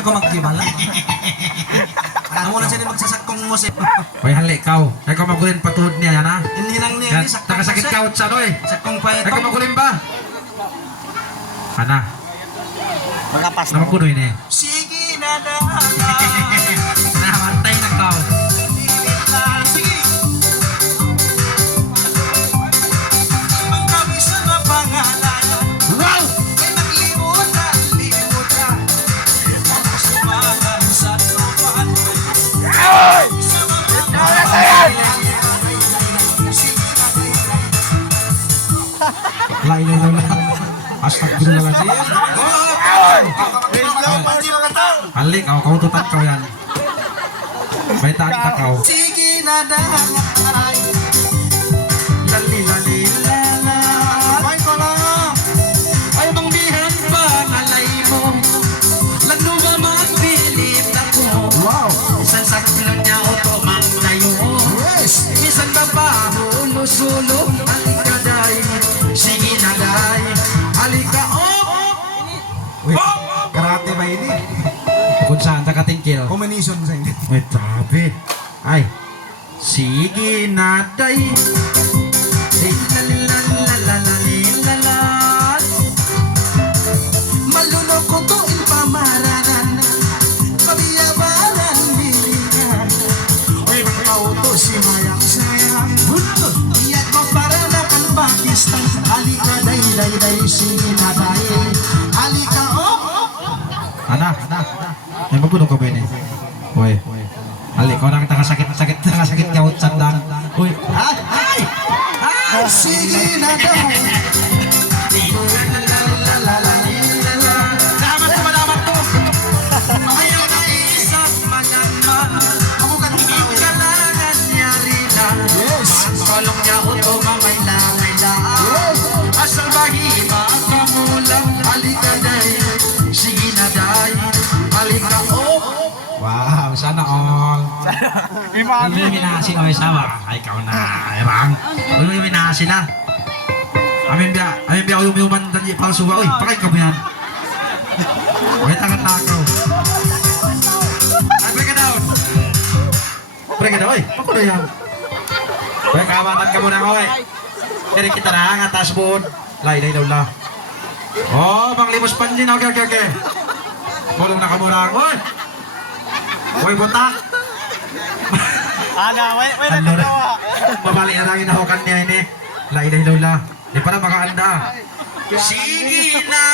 ko magkibala. Amo na siya magsasakong mo siya. Hoy, hali, ikaw. Ay ko magulin patuod niya, yan ha? Inhinang niya, sakong Nakasakit ka, Utsan, oy. Sakong pa Ay ito. ko magulin ba? Ana, Magapas nama kuno ini. Sige na dahan. Namantay na kau. Sige. Ang kabisa na pangalan. Wow! Ay naglimutan, limutan. Ang sumahan sa tupan. Lain lang na. Astagfirullahaladzim. Halik, kau tutan kau yan. Baitaan tak kau. Sige na dahan. Lali lali lala. Ay ko lang. Ay mangbihan pa nalay mo. Lalo ba magbilib na ko? Wow. Isang sakit lang niya o tumandayo. Yes. Isang napahulo-sulo. Halika day, sige na day. Halika Wait, karate ba ini? Kung saan ta katingkil? Combination sa hindi. Wait, sabi. Ay, sige na day. Malunok ko to pamaranan. Pabiyabaran bilihan. Uy, mga auto si Mayang sayang. Iyan mo para na kang Pakistan. Halika day day day sige na day. Halika Anak. Ay, magulo ka ba ini? Uy. Halik, kau nang sakit ka utsan lang. Uy. Ay! Sige na daw. Damat ko. Ayaw na isang magandang. Ako ka Hindi ka lang nangyari na. Yes. Kolong niya o tumamay lang. Asal bahima ka mo lang. Halika day, sige na day. Halika Wow, sana all. May minasin o isawa. Ay, ikaw na. Ebang. May minasin na. Amin biya uyuman dan di palsu ba. Uy, pakay ka mo yan. Uy, tangan na ako. Ay, break it down. Break it down, uy. Ako na yan. Uy, kawatan ka muna, uy. Dari kita na, ang atas buon. Lay daw la. Oh, panglimos panjin. Okay. Bulong na ka muna, uy. Uy, butak. Ada, wait na Ano na? dalawa. Mabalik na lang inahukan niya ini. Lay daw la. Di pa na makaanda. Sige na